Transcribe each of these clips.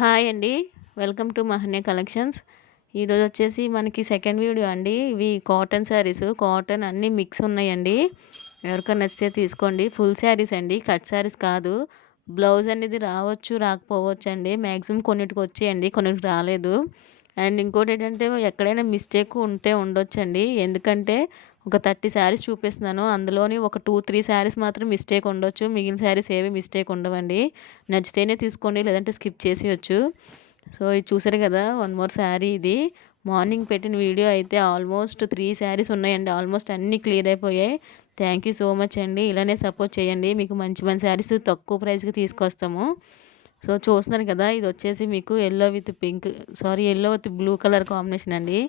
Hi అండి. Welcome to Mahanya collections. ఈరోజు వచ్చేసి మనకి సెకండ్ వీడియో అండి. ఇవి కాటన్ శారీస్, కాటన్ అన్నీ మిక్స్ ఉన్నాయండి. ఎవరికైనా నచ్చితే తీసుకోండి. ఫుల్ శారీస్ అండి, కట్ శారీస్ కాదు. బ్లౌజ్ అనేది రావచ్చు, రాకపోవచ్చు అండి. మ్యాక్సిమం కొన్నిటికి వచ్చాయండి, కొన్నిటికి రాలేదు. అండ్ ఇంకోటి ఏంటంటే ఎక్కడైనా మిస్టేక్ ఉంటే ఉండొచ్చండి. ఎందుకంటే ఒక 30 శారీస్ చూపిస్తున్నాను. అందులోని ఒక 2, 3 శారీస్ మాత్రం మిస్టేక్ ఉండొచ్చు. మిగిలిన శారీస్ ఏవి మిస్టేక్ ఉండవండి. నచ్చితేనే తీసుకోండి, లేదంటే స్కిప్ చేసేయొచ్చు. సో ఇది చూసారు కదా, వన్ మోర్ శారీ ఇది. మార్నింగ్ పెట్టిన వీడియో అయితే ఆల్మోస్ట్ 3 శారీస్ ఉన్నాయండి. ఆల్మోస్ట్ అన్నీ క్లియర్ అయిపోయాయి. థ్యాంక్ యూ సో మచ్ అండి. ఇలానే సపోర్ట్ చేయండి. మీకు మంచి మంచి శారీస్ తక్కువ ప్రైస్కి తీసుకొస్తాము. సో చూస్తున్నారు కదా, ఇది వచ్చేసి మీకు yellow with blue colour combination అండి.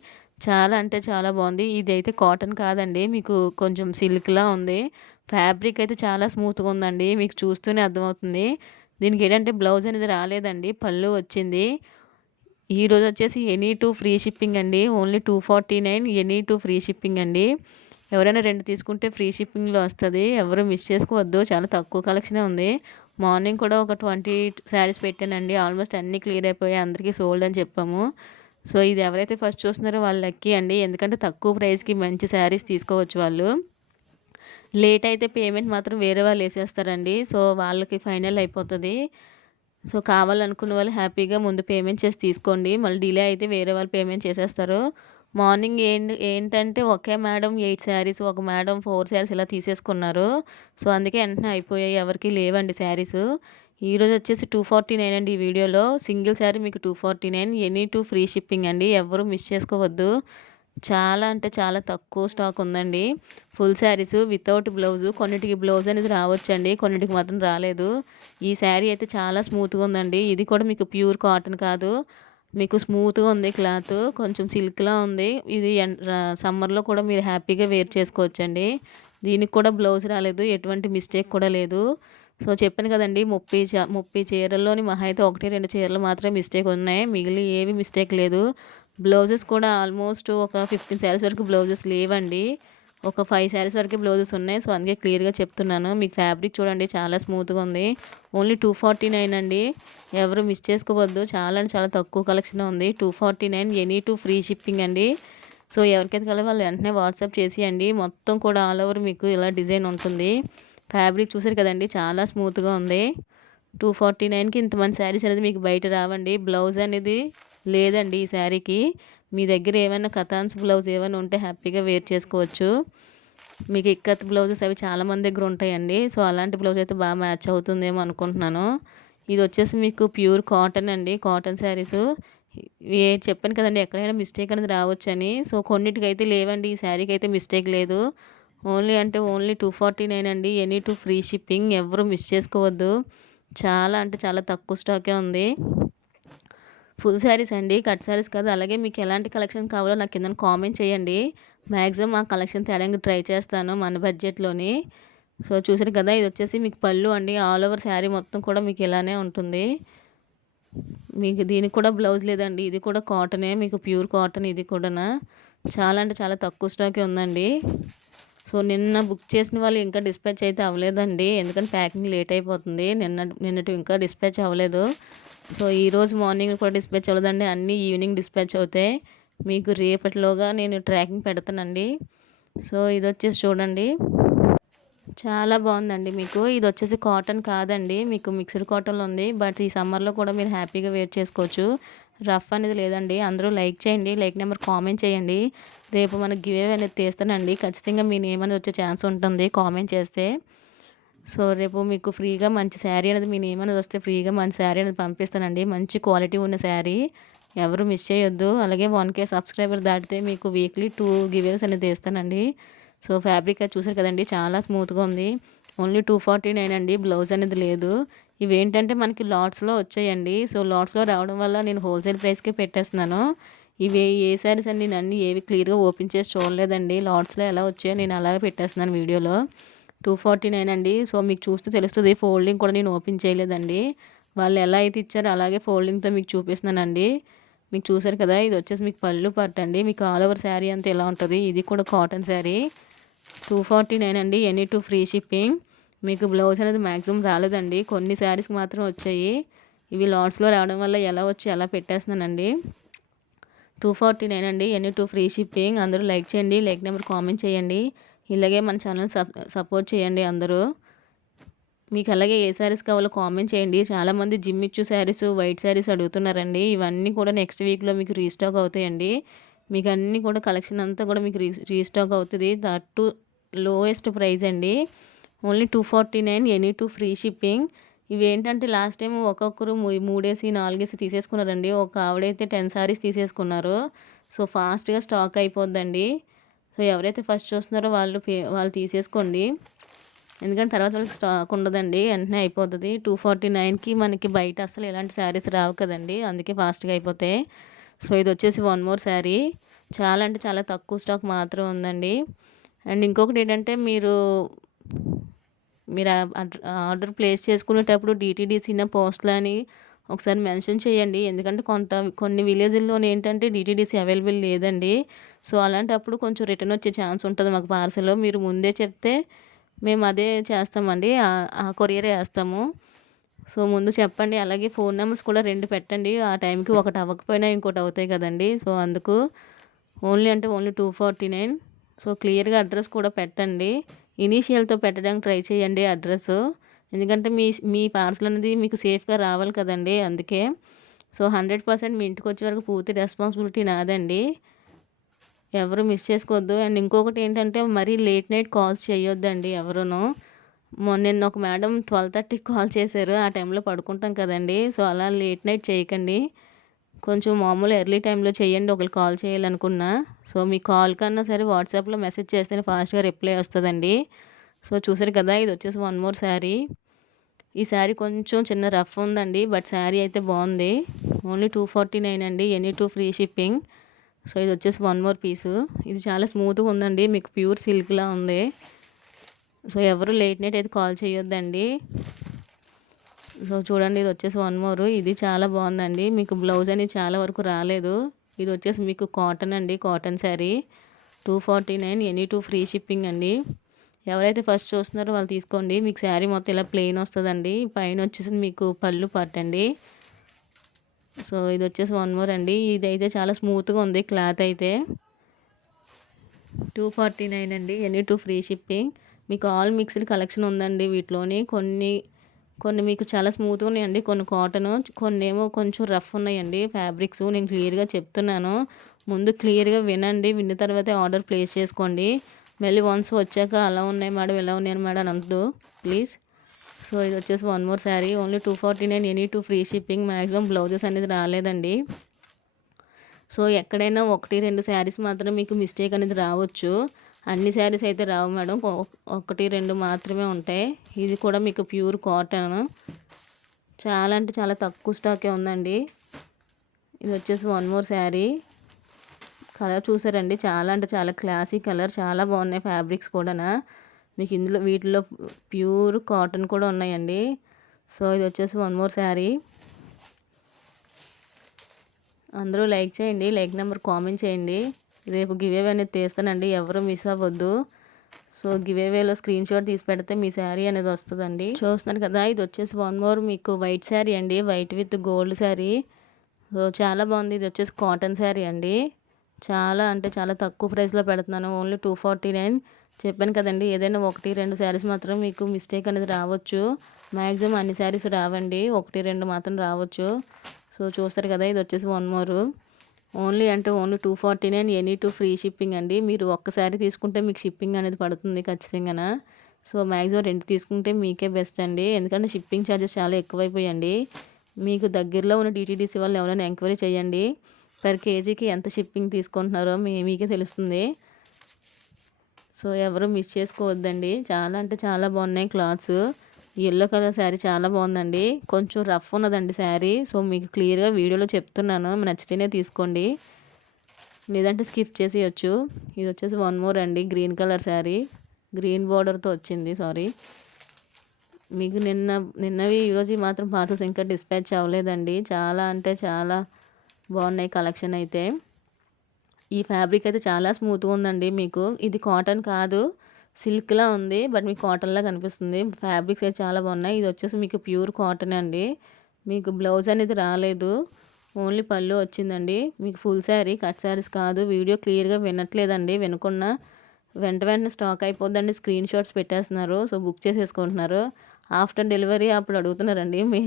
చాలా అంటే చాలా బాగుంది. ఇది అయితే కాటన్ కాదండి, మీకు కొంచెం సిల్క్లా ఉంది. ఫ్యాబ్రిక్ అయితే చాలా స్మూత్గా ఉందండి, మీకు చూస్తూనే అర్థమవుతుంది. దీనికి ఏంటంటే బ్లౌజ్ అనేది రాలేదండి, పళ్ళు వచ్చింది. ఈరోజు వచ్చేసి ఎనీ టూ ఫ్రీ షిప్పింగ్ అండి. Only 249, any two free shipping అండి. ఎవరైనా 2 తీసుకుంటే ఫ్రీ షిప్పింగ్లో వస్తుంది. ఎవరు మిస్ చేసుకోవద్దు, చాలా తక్కువ కలెక్షనే ఉంది. మార్నింగ్ కూడా ఒక 20 శారీస్ పెట్టానండి. ఆల్మోస్ట్ అన్నీ క్లియర్ అయిపోయాయి, అందరికీ సోల్డ్ అని చెప్పాము. సో ఇది ఎవరైతే ఫస్ట్ చూస్తున్నారో వాళ్ళు లక్కీ అండి. ఎందుకంటే తక్కువ ప్రైస్కి మంచి శారీస్ తీసుకోవచ్చు వాళ్ళు. లేట్ అయితే పేమెంట్ మాత్రం వేరే వాళ్ళు వేసేస్తారండి. సో వాళ్ళకి ఫైనల్ అయిపోతుంది. సో కావాలనుకున్న వాళ్ళు హ్యాపీగా ముందు పేమెంట్ చేసి తీసుకోండి. మళ్ళీ డిలే అయితే వేరే వాళ్ళు పేమెంట్ చేసేస్తారు. మార్నింగ్ ఏంటంటే ఒకే మేడం 8 శారీస్, ఒక మేడం 4 శారీస్ ఇలా తీసేసుకున్నారు. సో అందుకే వెంటనే అయిపోయాయి, ఎవరికి లేవండి శారీస్. ఈరోజు వచ్చేసి 249 అండి. ఈ వీడియోలో సింగిల్ శారీ మీకు 249, ఎనీ టూ ఫ్రీ షిప్పింగ్ అండి. ఎవరు మిస్ చేసుకోవద్దు. చాలా అంటే చాలా తక్కువ స్టాక్ ఉందండి. Full saris without blouse. కొన్నిటికి బ్లౌజ్ అనేది రావచ్చండి, కొన్నిటికి మాత్రం రాలేదు. ఈ శారీ అయితే చాలా స్మూత్గా ఉందండి. ఇది కూడా మీకు ప్యూర్ కాటన్ కాదు, మీకు స్మూత్గా ఉంది క్లాత్, కొంచెం సిల్క్లా ఉంది. ఇది సమ్మర్లో కూడా మీరు హ్యాపీగా వేర్ చేసుకోవచ్చండి. దీనికి కూడా బ్లౌజ్ రాలేదు, ఎటువంటి మిస్టేక్ కూడా లేదు. సో చెప్పాను కదండి, 30 చీరల్లోని మహా అయితే 1, 2 చీరలు మాత్రమే మిస్టేక్ ఉన్నాయి, మిగిలి ఏవి మిస్టేక్ లేదు. బ్లౌజెస్ కూడా ఆల్మోస్ట్ ఒక 15 శారీస్ వరకు బ్లౌజెస్ లేవండి. ఒక 5 శారీస్ వరకే బ్లౌజెస్ ఉన్నాయి. సో అందుకే క్లియర్గా చెప్తున్నాను. మీకు ఫ్యాబ్రిక్ చూడండి, చాలా స్మూత్గా ఉంది. ఓన్లీ 249 అండి. ఎవరు మిస్ చేసుకోవద్దు. చాలా అంటే చాలా తక్కువ కలెక్షన్ ఉంది. 249, ఎనీ టూ ఫ్రీ షిప్పింగ్ అండి. సో ఎవరికైతే కావాలో వాళ్ళు వెంటనే వాట్సాప్ చేసేయండి. మొత్తం కూడా ఆల్ ఓవర్ మీకు ఇలా డిజైన్ ఉంటుంది. ఫ్యాబ్రిక్ చూసారు కదండి, చాలా స్మూత్గా ఉంది. 249కి ఇంతమంది శారీస్ అనేది మీకు బయట రావండి. బ్లౌజ్ అనేది లేదండి ఈ శారీకి. మీ దగ్గర ఏమైనా కథాన్స్ బ్లౌజ్ ఏమైనా ఉంటే హ్యాపీగా వేర్ చేసుకోవచ్చు. మీకు ఇక్కత్ బ్లౌజెస్ అవి చాలామంది దగ్గర ఉంటాయండి. సో అలాంటి బ్లౌజ్ అయితే బాగా మ్యాచ్ అవుతుందేమో అనుకుంటున్నాను. ఇది వచ్చేసి మీకు ప్యూర్ కాటన్ అండి, కాటన్ శారీస్. చెప్పాను కదండి, ఎక్కడైనా మిస్టేక్ అనేది రావచ్చని. సో కొన్నిటికైతే లేవండి, ఈ శారీకి అయితే మిస్టేక్ లేదు. ఓన్లీ 249 అండి. Any two free shipping. ఎవరు మిస్ చేసుకోవద్దు. చాలా అంటే చాలా తక్కువ స్టాకే ఉంది. ఫుల్ శారీస్ అండి, కట్ శారీస్ కాదు. అలాగే మీకు ఎలాంటి కలెక్షన్ కావాలో నాకు కింద కామెంట్ చేయండి. మ్యాక్సిమం ఆ కలెక్షన్ తేడానికి ట్రై చేస్తాను మన బడ్జెట్లోని. సో చూసారు కదా, ఇది వచ్చేసి మీకు పళ్ళు అండి. ఆల్ ఓవర్ శారీ మొత్తం కూడా మీకు ఇలానే ఉంటుంది. మీకు దీనికి కూడా బ్లౌజ్ లేదండి. ఇది కూడా కాటనే, మీకు ప్యూర్ కాటన్. ఇది కూడా చాలా అంటే చాలా తక్కువ స్టాకే ఉందండి. సో నిన్న బుక్ చేసిన వాళ్ళు ఇంకా డిస్పాచ్ అయితే అవ్వలేదండి, ఎందుకంటే ప్యాకింగ్ లేట్ అయిపోతుంది. నిన్నటి ఇంకా డిస్పాచ్ అవ్వలేదు. సో ఈరోజు మార్నింగ్ కూడా డిస్పాచ్ అవ్వలేదండి, అన్నీ ఈవినింగ్ డిస్పాచ్ అవుతాయి. మీకు రేపటిలోగా నేను ట్రాకింగ్ పెడతానండి. సో ఇది వచ్చేసి చూడండి, చాలా బాగుందండి. మీకు ఇది వచ్చేసి కాటన్ కాదండి, మీకు మిక్స్డ్ కాటన్లో ఉంది. బట్ ఈ సమ్మర్లో కూడా మీరు హ్యాపీగా వేర్ చేసుకోవచ్చు. రఫ్ అనేది లేదండి. అందరూ లైక్ చేయండి, లైక్ నెంబర్ కామెంట్ చేయండి. రేపు మనకు గివ్ అవే అనేది తీస్తానండి. ఖచ్చితంగా మీ నేమ్ అనేది వచ్చే ఛాన్స్ ఉంటుంది కామెంట్ చేస్తే. సో రేపు మీకు ఫ్రీగా మంచి శారీ అనేది మీ నేమ్ అనేది వస్తే ఫ్రీగా మంచి శారీ అనేది పంపిస్తానండి. మంచి క్వాలిటీ ఉన్న శారీ, ఎవరు మిస్ చేయొద్దు. అలాగే 1K సబ్స్క్రైబర్ దాటితే మీకు వీక్లీ 2 గివ్ అవేస్ అనేది తీస్తానండి. సో ఫ్యాబ్రిక్ అది చూసారు కదండి, చాలా స్మూత్గా ఉంది. ఓన్లీ 249 అండి. బ్లౌజ్ అనేది లేదు. ఇవేంటంటే మనకి లాట్స్లో వచ్చాయండి. సో లాట్స్లో రావడం వల్ల నేను హోల్సేల్ ప్రైస్కే పెట్టేస్తున్నాను. ఇవి ఏ శారీస్ అండి, నేను అన్నీ ఏవి క్లియర్గా ఓపెన్ చేసి చూడలేదండి. లాట్స్లో ఎలా వచ్చాయో నేను అలాగే పెట్టేస్తున్నాను వీడియోలో. 249 అండి. సో మీకు చూస్తే తెలుస్తుంది. ఫోల్డింగ్ కూడా నేను ఓపెన్ చేయలేదండి. వాళ్ళు ఎలా అయితే ఇచ్చారో అలాగే ఫోల్డింగ్తో మీకు చూపిస్తున్నానండి. మీకు చూసారు కదా, ఇది వచ్చేసి మీకు పళ్ళు పట్టు అండి. మీకు ఆల్ ఓవర్ శారీ అంతా ఎలా ఉంటుంది. ఇది కూడా కాటన్ శారీ. 249 అండి. Any two free shipping. మీకు బ్లౌజ్ అనేది మ్యాక్సిమం రాలేదండి, కొన్ని శారీస్కి మాత్రం వచ్చాయి. ఇవి లాట్స్లో రావడం వల్ల ఎలా వచ్చి అలా పెట్టేస్తున్నానండి. 249 అండి, ఎనీ 2 ఫ్రీ షిప్పింగ్. అందరూ లైక్ చేయండి, లైక్ నెంబర్ కామెంట్ చేయండి. ఇలాగే మన ఛానల్ సపోర్ట్ చేయండి అందరూ. మీకు అలాగే ఏ శారీస్ కావాలో కామెంట్ చేయండి. చాలామంది జిమ్మిచ్చు శారీస్, వైట్ శారీస్ అడుగుతున్నారండి. ఇవన్నీ కూడా నెక్స్ట్ వీక్లో మీకు రీస్టాక్ అవుతాయండి. మీకు అన్నీ కూడా కలెక్షన్ అంతా కూడా మీకు రీస్టాక్ అవుతుంది. దట్ టు లోయెస్ట్ ప్రైస్ అండి. Only 249, any 2 free shipping. ఇవేంటంటే లాస్ట్ టైం ఒక్కొక్కరు 3 4 తీసేసుకున్నారండి. ఒక ఆవిడైతే 10 శారీస్ తీసేసుకున్నారు. సో ఫాస్ట్గా స్టాక్ అయిపోద్దండి. సో ఎవరైతే ఫస్ట్ చూస్తున్నారో వాళ్ళు తీసేసుకోండి. ఎందుకంటే తర్వాత వాళ్ళకి స్టాక్ ఉండదండి, వెంటనే అయిపోతుంది. 249కి మనకి బయట అసలు ఎలాంటి శారీస్ రావు కదండి, అందుకే ఫాస్ట్గా అయిపోతాయి. సో ఇది వచ్చేసి వన్ మోర్ శారీ. చాలా అంటే చాలా తక్కువ స్టాక్ మాత్రం ఉందండి. అండ్ ఇంకొకటి ఏంటంటే మీరు ఆర్డర్ ప్లేస్ చేసుకునేటప్పుడు డిటీడీసీన పోస్టులు అని ఒకసారి మెన్షన్ చేయండి. ఎందుకంటే కొన్ని విలేజ్ల్లోనే ఏంటంటే డిటీడీసీ అవైలబుల్ లేదండి. సో అలాంటప్పుడు కొంచెం రిటర్న్ వచ్చే ఛాన్స్ ఉంటుంది మాకు పార్సల్. మీరు ముందే చెప్తే మేము అదే చేస్తామండి, ఆ కొరియరే వేస్తాము. సో ముందు చెప్పండి. అలాగే ఫోన్ నెంబర్స్ కూడా 2 పెట్టండి. ఆ టైంకి ఒకటి అవ్వకపోయినా ఇంకోటి అవుతాయి కదండి. సో అందుకు ఓన్లీ 249. సో క్లియర్గా అడ్రస్ కూడా పెట్టండి. ఇనీషియల్తో పెట్టడానికి ట్రై చేయండి అడ్రస్. ఎందుకంటే మీ పార్సల్ అనేది మీకు సేఫ్గా రావాలి కదండి, అందుకే. సో 100% మీ ఇంటికి వచ్చే వరకు పూర్తి రెస్పాన్సిబిలిటీ నాదండి. ఎవరు మిస్ చేసుకోవద్దు. అండ్ ఇంకొకటి ఏంటంటే మరీ లేట్ నైట్ కాల్స్ చేయొద్దండి ఎవరును. నిన్న ఒక మేడం 12:30కి కాల్ చేశారు. ఆ టైంలో పడుకుంటాం కదండి. సో అలా లేట్ నైట్ చేయకండి. కొంచెం మామూలు ఎర్లీ టైంలో చేయండి ఒకరు కాల్ చేయాలనుకున్నా. సో మీ కాల్ కన్నా సరే వాట్సాప్లో మెసేజ్ చేస్తేనే ఫాస్ట్గా రిప్లై వస్తుందండి. సో చూసారు కదా, ఇది వచ్చేసి వన్ మోర్ శారీ. ఈ శారీ కొంచెం చిన్న రఫ్ ఉందండి, బట్ శారీ అయితే బాగుంది. ఓన్లీ 249 అండి, ఎనీ 2 ఫ్రీ షిప్పింగ్. సో ఇది వచ్చేసి వన్ మోర్ పీసు. ఇది చాలా స్మూత్గా ఉందండి, మీకు ప్యూర్ సిల్క్లా ఉంది. సో ఎవరు లేట్ నైట్ అయితే కాల్ చేయొద్దండి. సో చూడండి, ఇది వచ్చేసి వన్ మోర్. ఇది చాలా బాగుందండి. మీకు బ్లౌజ్ అనేది చాలా వరకు రాలేదు. ఇది వచ్చేసి మీకు కాటన్ అండి, cotton sari. 249, any 2 free shipping అండి. ఎవరైతే ఫస్ట్ చూస్తున్నారో వాళ్ళు తీసుకోండి. మీకు శారీ మొత్తం ఇలా ప్లెయిన్ వస్తుందండి. పైన వచ్చేసి మీకు పళ్ళు పట్టండి. సో ఇది వచ్చేసి వన్ మోర్ అండి. ఇదైతే చాలా స్మూత్గా ఉంది క్లాత్ అయితే. 249 అండి, ఎనీ 2 ఫ్రీ షిప్పింగ్. మీకు ఆల్ మిక్స్డ్ కలెక్షన్ ఉందండి వీటిలోని. కొన్ని మీకు చాలా స్మూత్గా ఉన్నాయండి, కొన్ని కాటన్, కొన్ని ఏమో కొంచెం రఫ్ ఉన్నాయండి ఫ్యాబ్రిక్స్. నేను క్లియర్గా చెప్తున్నాను, ముందు క్లియర్గా వినండి. విన్న తర్వాతే ఆర్డర్ ప్లేస్ చేసుకోండి. మళ్ళీ వన్స్ వచ్చాక అలా ఉన్నాయి మేడం, ఎలా ఉన్నాయి మేడం అని అనద్దు ప్లీజ్. సో ఇది వచ్చేసి one more sari. Only 249, any 2 free shipping. Maximum blouses అనేది రాలేదండి. సో ఎక్కడైనా 1-2 శారీస్ మాత్రం మీకు మిస్టేక్ అనేది రావచ్చు. అన్ని శారీస్ అయితే రావు మేడం, 1-2 మాత్రమే ఉంటాయి. ఇది కూడా మీకు ప్యూర్ కాటన్. చాలా అంటే చాలా తక్కువ స్టాకే ఉందండి. ఇది వచ్చేసి వన్ మోర్ శారీ. కలర్ చూసారండి, చాలా అంటే చాలా క్లాసిక్ కలర్, చాలా బాగున్నాయి ఫ్యాబ్రిక్స్ కూడా. మీకు వీటిలో ప్యూర్ కాటన్ కూడా ఉన్నాయండి. సో ఇది వచ్చేసి వన్ మోర్ శారీ. అందరూ లైక్ చేయండి, లైక్ నెంబర్ కామెంట్ చేయండి. రేపు గివేవే అనేది తీస్తానండి, ఎవరు మిస్ అవ్వద్దు. సో గివేవేలో స్క్రీన్ షాట్ తీసి పెడితే మీ శారీ అనేది వస్తుందండి. చూస్తున్నారు కదా, ఇది వచ్చేసి వన్ మోర్ మీకు వైట్ శారీ అండి, white with gold sari. So చాలా బాగుంది. ఇది వచ్చేసి కాటన్ శారీ అండి. చాలా అంటే చాలా తక్కువ ప్రైస్లో పెడుతున్నాను, ఓన్లీ 249. చెప్పాను కదండి, ఏదైనా 1-2 శారీస్ మాత్రం మీకు మిస్టేక్ అనేది రావచ్చు. మ్యాక్సిమం అన్ని శారీస్ రావండి, 1-2 మాత్రం రావచ్చు. సో చూస్తారు కదా, ఇది వచ్చేసి one more. Only 249, any 2 free shipping అండి. మీరు ఒక్క శారీ తీసుకుంటే మీకు షిప్పింగ్ అనేది పడుతుంది ఖచ్చితంగా. సో మ్యాక్సిమం 2 తీసుకుంటే మీకే బెస్ట్ అండి, ఎందుకంటే షిప్పింగ్ ఛార్జెస్ చాలా ఎక్కువైపోయండి. మీకు దగ్గరలో ఉన్న డిటీడీసీ వాళ్ళు ఎవరైనా ఎంక్వైరీ చేయండి, పర్ కేజీకి ఎంత షిప్పింగ్ తీసుకుంటున్నారో మీకే తెలుస్తుంది. సో ఎవరు మిస్ చేసుకోవద్దండి. చాలా అంటే చాలా బాగున్నాయి క్లాత్స్. ఎల్లో కలర్ శారీ చాలా బాగుందండి, కొంచెం రఫ్ ఉన్నదండి శారీ. సో మీకు క్లియర్గా వీడియోలో చెప్తున్నాను, నచ్చితేనే తీసుకోండి, లేదంటే స్కిప్ చేసేయచ్చు. ఇది వచ్చేసి వన్ మోర్ అండి, గ్రీన్ కలర్ శారీ, గ్రీన్ బార్డర్తో వచ్చింది. సారీ, మీకు నిన్నవి ఈరోజు మాత్రం పార్సల్స్ ఇంకా డిస్పాచ్ అవ్వలేదండి. చాలా అంటే చాలా బాగున్నాయి కలెక్షన్ అయితే. ఈ ఫ్యాబ్రిక్ అయితే చాలా స్మూత్గా ఉందండి. మీకు ఇది కాటన్ కాదు, సిల్క్లా ఉంది, బట్ మీకు కాటన్లా కనిపిస్తుంది. ఫ్యాబ్రిక్స్ అయితే చాలా బాగున్నాయి. ఇది వచ్చేసి మీకు ప్యూర్ కాటన్ అండి. మీకు బ్లౌజ్ అనేది రాలేదు, ఓన్లీ పళ్ళు వచ్చిందండి. మీకు ఫుల్ శారీ కట్ శారీస్ కాదు. వీడియో క్లియర్గా వినట్లేదండి, వినకున్నా వెంటనే స్టాక్ అయిపోద్దండి, స్క్రీన్ షాట్స్ పెట్టేస్తున్నారు. సో బుక్ చేసేసుకుంటున్నారు. ఆఫ్టర్ డెలివరీ అప్పుడు అడుగుతున్నారండి, మీ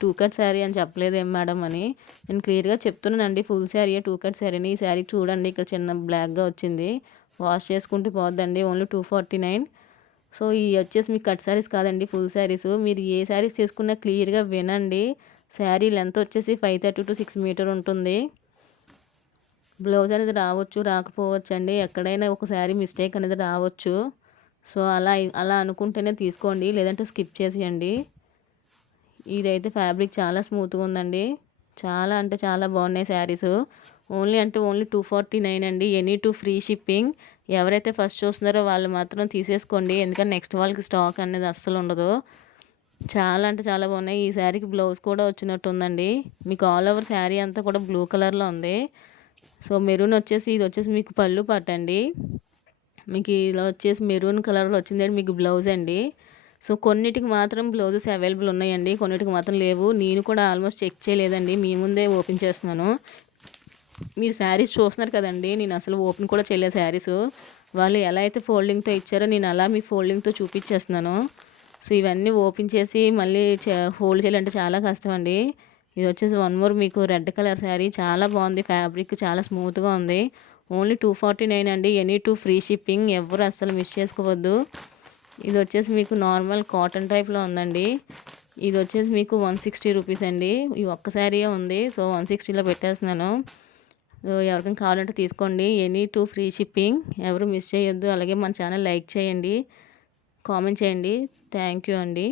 2 కట్ శారీ అని చెప్పలేదు ఏం మేడం అని. నేను క్లియర్గా చెప్తున్నానండి, ఫుల్ శారీ 2 కట్ శారీని. ఈ శారీ చూడండి, ఇక్కడ చిన్న బ్లాక్గా వచ్చింది, వాష్ చేసుకుంటే పోద్దండి. ఓన్లీ 249. సో ఇవి వచ్చేసి మీకు కట్ శారీస్ కాదండి, ఫుల్ శారీస్. మీరు ఏ శారీస్ చేసుకున్నా క్లియర్గా వినండి. శారీ లెంత్ వచ్చేసి 530 to 6 మీటర్ ఉంటుంది. బ్లౌజ్ అనేది రావచ్చు, రాకపోవచ్చు అండి. ఎక్కడైనా ఒక శారీ మిస్టేక్ అనేది రావచ్చు. సో అలా అనుకుంటేనే తీసుకోండి, లేదంటే స్కిప్ చేసేయండి. ఇదైతే ఫ్యాబ్రిక్ చాలా స్మూత్గా ఉందండి. చాలా అంటే చాలా బాగున్నాయి శారీస్. ఓన్లీ 249 అండి. Any two free shipping. ఎవరైతే ఫస్ట్ చూస్తున్నారో వాళ్ళు మాత్రం తీసేసుకోండి, ఎందుకంటే నెక్స్ట్ వాళ్ళకి స్టాక్ అనేది అస్సలు ఉండదు. చాలా అంటే చాలా బాగున్నాయి. ఈ శారీకి బ్లౌజ్ కూడా వచ్చినట్టు ఉందండి. మీకు ఆల్ ఓవర్ శారీ అంతా కూడా బ్లూ కలర్లో ఉంది. సో మెరూన్ వచ్చేసి, ఇది వచ్చేసి మీకు పళ్ళు పట్టండి. మీకు ఇలా వచ్చేసి మెరూన్ కలర్లో వచ్చిందండి మీకు బ్లౌజ్ అండి. సో కొన్నిటికి మాత్రం బ్లౌజెస్ అవైలబుల్ ఉన్నాయండి, కొన్నిటికి మాత్రం లేవు. నేను కూడా ఆల్మోస్ట్ చెక్ చేయలేదండి, మీ ముందే ఓపెన్ చేస్తున్నాను. మీరు శారీస్ చూస్తున్నారు కదండి, నేను అసలు ఓపెన్ కూడా చేయలేదు శారీస్. వాళ్ళు ఎలా అయితే ఫోల్డింగ్తో ఇచ్చారో నేను అలా మీ ఫోల్డింగ్తో చూపించేస్తున్నాను. సో ఇవన్నీ ఓపెన్ చేసి మళ్ళీ హోల్డ్ చేయాలంటే చాలా కష్టం అండి. ఇది వచ్చేసి వన్ మోర్ మీకు రెడ్ కలర్ శారీ, చాలా బాగుంది. ఫ్యాబ్రిక్ చాలా స్మూత్గా ఉంది. ఓన్లీ 249 అండి. Any two free shipping. ఎవరు అస్సలు మిస్ చేసుకోవద్దు. ఇది వచ్చేసి మీకు నార్మల్ కాటన్ టైప్లో ఉందండి. ఇది వచ్చేసి మీకు 160 రూపీస్ అండి. ఈ ఒక్క శారీయే ఉంది, సో 160లో పెట్టేస్తున్నాను. ఎవరికైనా కావాలంటే తీసుకోండి. Any two free shipping. ఎవరు మిస్ చేయొద్దు. అలాగే మన ఛానల్ లైక్ చేయండి, కామెంట్ చేయండి. థ్యాంక్ యూ అండి.